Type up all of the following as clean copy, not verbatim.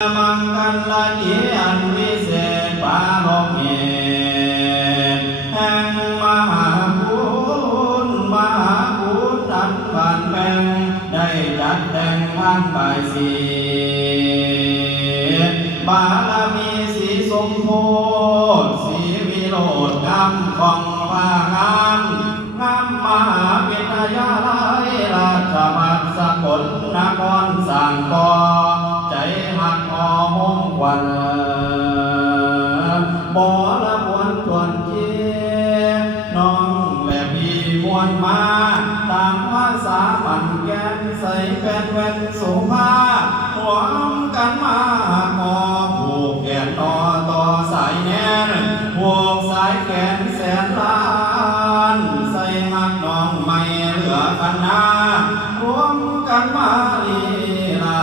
มังคัลลาเยอันวิเศษปาโลกเหตุแห่งมหาคุณอันบานแบ่งได้จัดแต่งพันบายสีบารมีสีสมโพธิสีวิโรจน์งามของพางามมหาวิทยาลัยราชภัฏสกลนครสร้างก่อใจหักหอห้องควันบ่ละมวนชวนเชียน้องและพี่มวนมาตามภาษามันแกนใส่แฟนแว่นสุภาหวงกันมาหอผูกแขนต่อสายแน่นผูกสายแขนแสนล้านใส่หักน้องไม่เหลือกันนารวมกันมาลีลา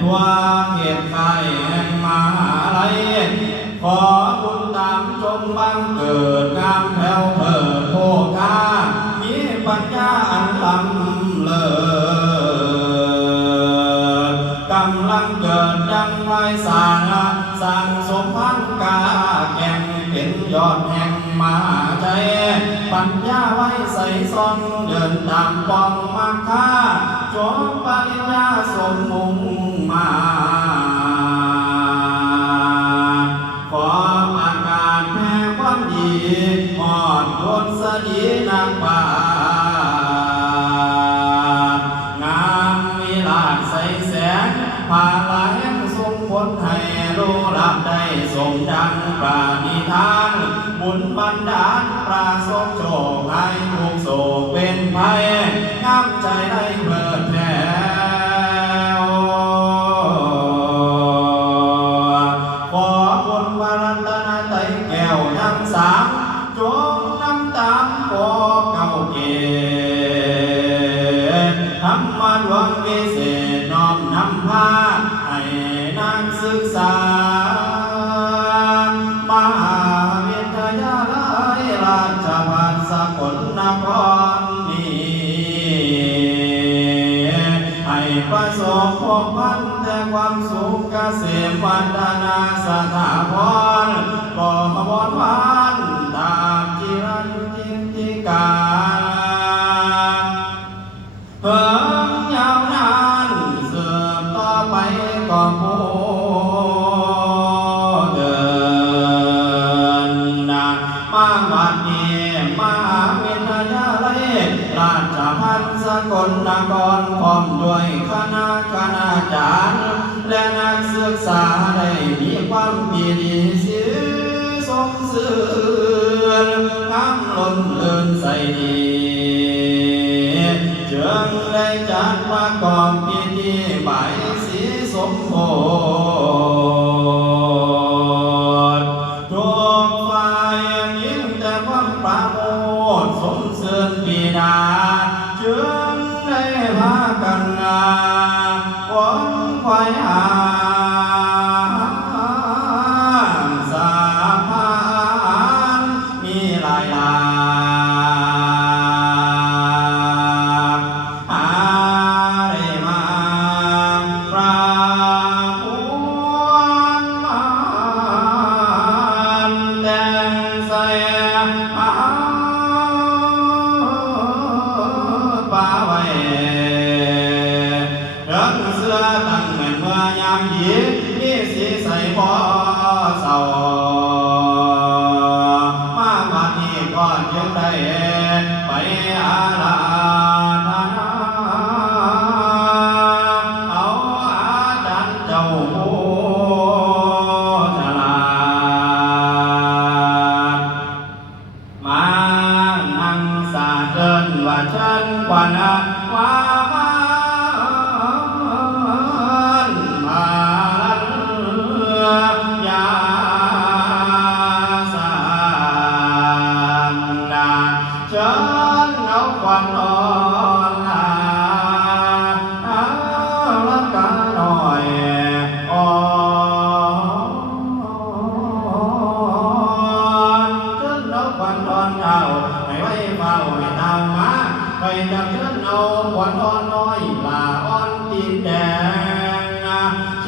ทั่วเขตไทยแห่งมหาลัยขอบุญตามจงบังเกิดงามแผ่วเพิดโภคามีปัญญาอันล้ำเลิศกำลังเกิดดังไฟสร้างสมพันธ์กาแก่งเป็นยอดแห่งมหาใจปัญญาไว้ใส่ซองเดินตามปองมาค่าจบปริญญาสมมุ่งมาขอประกาศแผ่ความดีหอดยศสดีนักปราชญ์งามมีลาดใสแสงพาลาแห่งทรงผลให้รู้รับได้สมดังปราณิธานบุญบันดาลประสบโชคให้ทุกโศกเป็นภัยน้ำใจได้เพิดแผ่วขอบุญวรัตนไตรแก้วทั้งสามจงนำตามปอเก่าเกศธรรมดวงวิเศษน้อมนำพาให้นักศึกษามหาวิทยาลัยราชภัฏสกลนครนี้ให้ประสบพบพันแต่ความสุขเกษมวัฒนาสถาพรก่อวอนวานตามจิรันจิกาเพิ่งยาวนานเสืบต่อไปก็ผู้เดินมาบัดนี้มหาวิทยาลัยราชภัฏสกลนครพร้อมด้วยคณาจารย์และนักศึกษาได้มีความปีดีสิสมเสืองามล้นเลินใสดีจึงได้จัดประกอบพิธีใบสีสมโภชทุกฝ่ายยิ่งแต่ความปราโมทย์สมเสริญบิดาจึงได้พากันขวนขวายหาสาพานมีหลายได้มาปรามวนมันแต่งใส่ป่าไว้รักเสื้อตั้งเหมือนเมื่อยามหยีมีสีใสพอเศร้ามาบัดนี้ก็จึงได้ไปอาราธนาเอาอาจารย์เจ้าผู้ฉลาดมานั่งสาเดินว่าฉันกว่านะว่ามาลันยา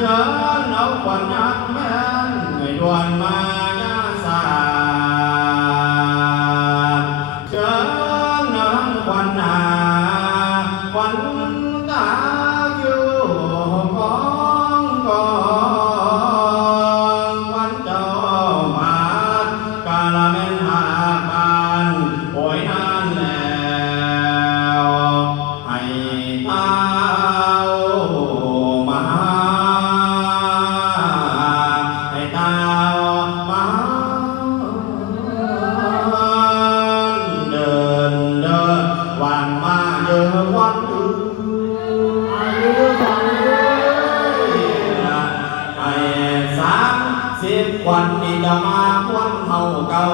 ชิญเอาขวัญนักแม่นให้ด่วนมาญาสาเชิญนำขวัญนาขวัญตาอยู่ของกองขวัญเจ้าบาทกาลเมนหาบานโอยนานแล้วให้ตาควันนี่จะมาควันเฮาเก่า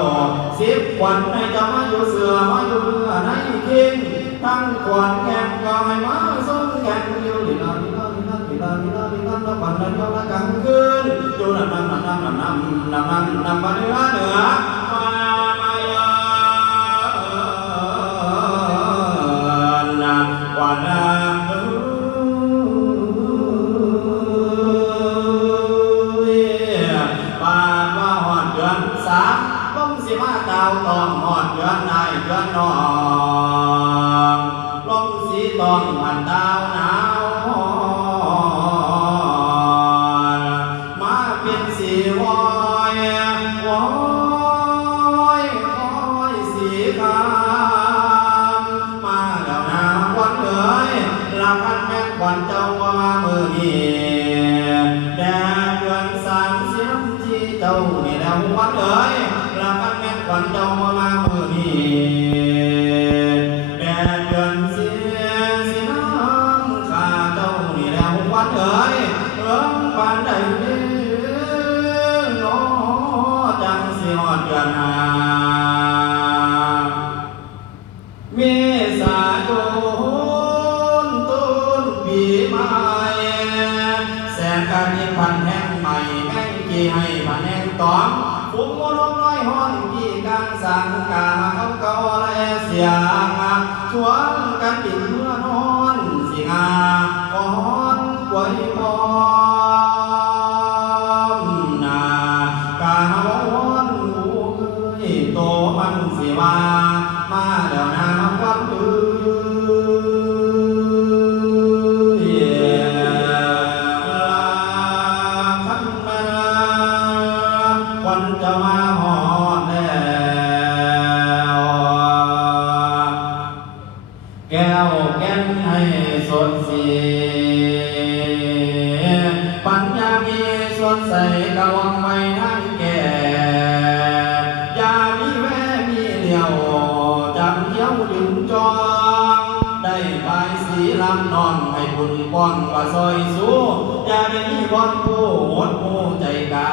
10 ควันให้จะมาอยู่เสือมาอยู่เรือในคิงทั้งควันแก่ก็ให้มาส่งแก่อยู่ลีลาลีลาลีลาลีลาลีลาลีลาละวันละยอละกลางคืนอยู่นำมาเหนือมาเยนะวันดาวตองหอดเดือนนายเดือนนองลมสีตองมันดาวหนาวมาเป็นสีวอยวอยสีคำมาแล้วนาควันเอ๋ยละพันแม่ควันเจ้าว่ามือนี้แดดเดือน30ที่เจ้านี่แล้วควันเอ๋ยละพันแม่ควันเจ้ามามือนี้แดดเดือนสีน้ำข้าเจ้านี่แล้วควันเอ๋ยปานใดน้อจังสิฮอดเดือนหาเมษายนต้นปีใหม่แสงการยิงพันแห่งใหม่แม่งกี่ให้พันแห่งตอมฟุ้งลมน้อยห้อนกี่กลางสังกาเขาเก่าและเสียงชวนกันปิดเมื่อนอนสิงาก่อนไว้พร้อมนากาวันหูเคยโตมันสิมาแล้วนาวันอื่วันจะมาหอดแล้วแก้วแก้นให้สดสีปัญญามีสดใสกะวังไว้ทั้งแก่ยามีแว่มีเหลียวจำเที่ยวดึงจองได้ใบสีลำนอนให้บุญป้อนว่าซอยสู้อย่าได้มีบอนผู้หดผู้ใจกา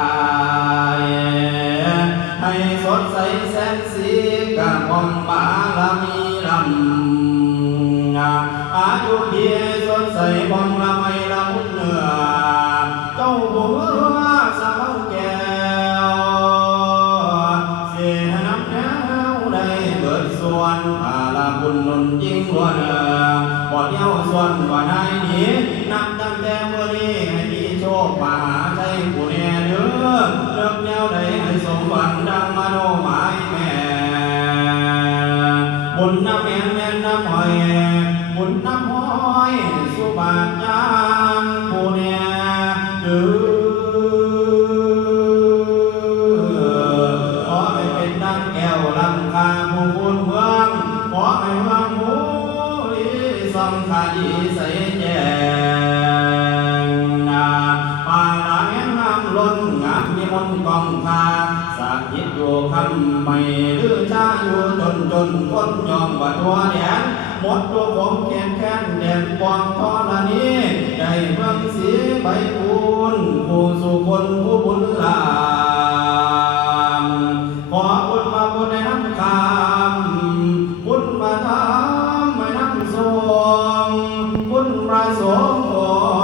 ยให้สดใสแสนสีกะมองบาลามีลำอายุเดียสดใสบองละไม่ละมุนเนื้อเจ้าบัวสาวแก้วเสียน้ำแนวได้เบิดส่วนอาลาบุญนนยิ่งล้วนบ่เดียวส่วนว่านายนี้นับตั้งแต่เมื่อนี้ให้มีโชคมาหาใจผู้แน่เด้อเลิกแนวใดให้สมหวังดังมโนหมายแม่บุญน้ำแม่แม่น้ำหอยบุญน้ำหอยสุบาทยางผู้แน่เด้อขอให้เป็นดังแก้วลำคาผู้บุญเมืองขอให้เมืองหูสังขาดีใสแจ้งป่าลาแห่งน้ำล้นงามมีมนต์กองคาสักยิดอยู่คำไม่ลือชาอยู่จนคนยอมว่าตัวแดนหมดตัวผมแค้นแดนปองทอละนี้ได้เมืองสีใบบุญผู้สู่คนผู้บุญลามขอบุญมาบุญในน้ำคำบุญมาทำไม่น้ำทรงบุญประสงค์อ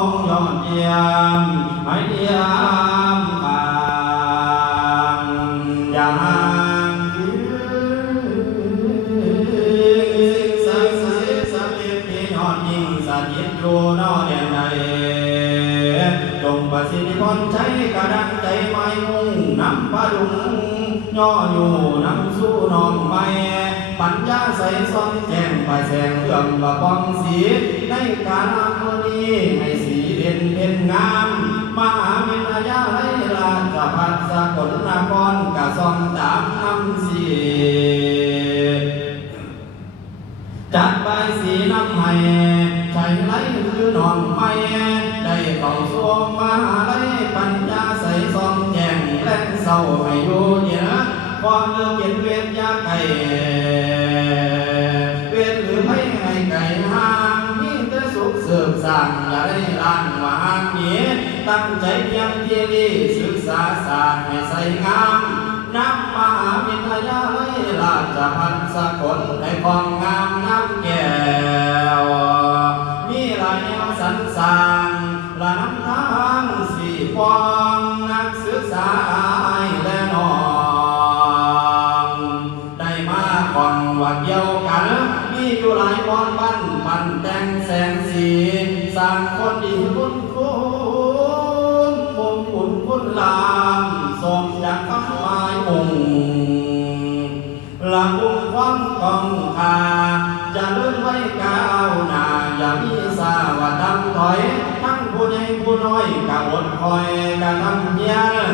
งค์ยอดเยี่ยมไม่เยี่ยมอย่างสักสิสักเล็บที่ยอดยิ่งสักยิดดูนอเดียนใดจง งประสิทธิพรใช้กระดังใจไม่มุ่งน้ำปลาดุงย่ออยู่น้ำสู้น้องไม่ปัญญาใสซ้อนแจ้งประแสงเรื่องประปองสีในการอำนี้ให้สีเด่นเป็นงามมหาวิทยาลัยราชภัฏสกลนครกระทรวงตามนำสีจัดใบสีน้ำให้ใช้ไหลคือน้องไม่ได้เข้าสู่มหาลัยปัญญาใสส่องแจ้งแล่นเศร้าให้อยู่เนี่ยความเลือกเย็นเวียนยากไก่เวียนหรือไม่ให้ไก่ห่างมีแต่สุขเสื่อมสั่งอย่าได้ล้างวางหนีตั้งใจเพียงที่ดีศึกษาศาสตร์ให้ใส่งามนักมหาวิทยาลัยราชภัฏสกลให้ความงามน้ำแก้วมีหลายแนวสรรสร้างและน้ำทางสี่ฟองนักศึกษาและน้องได้มาก่อนว่าเกี่ยวกันมีอยู่หลายบอนปั้นแต่งแสงสีสร้างคนดีคุณลามทรงจากคำหมายมุ่งหลังมุ่งความกองคาจะเลื่อนไว้ก้าวหน้าอย่ามีสาวดำถอยทั้งผู้ใหญ่ผู้น้อยกะอดคอยกะทำเพียร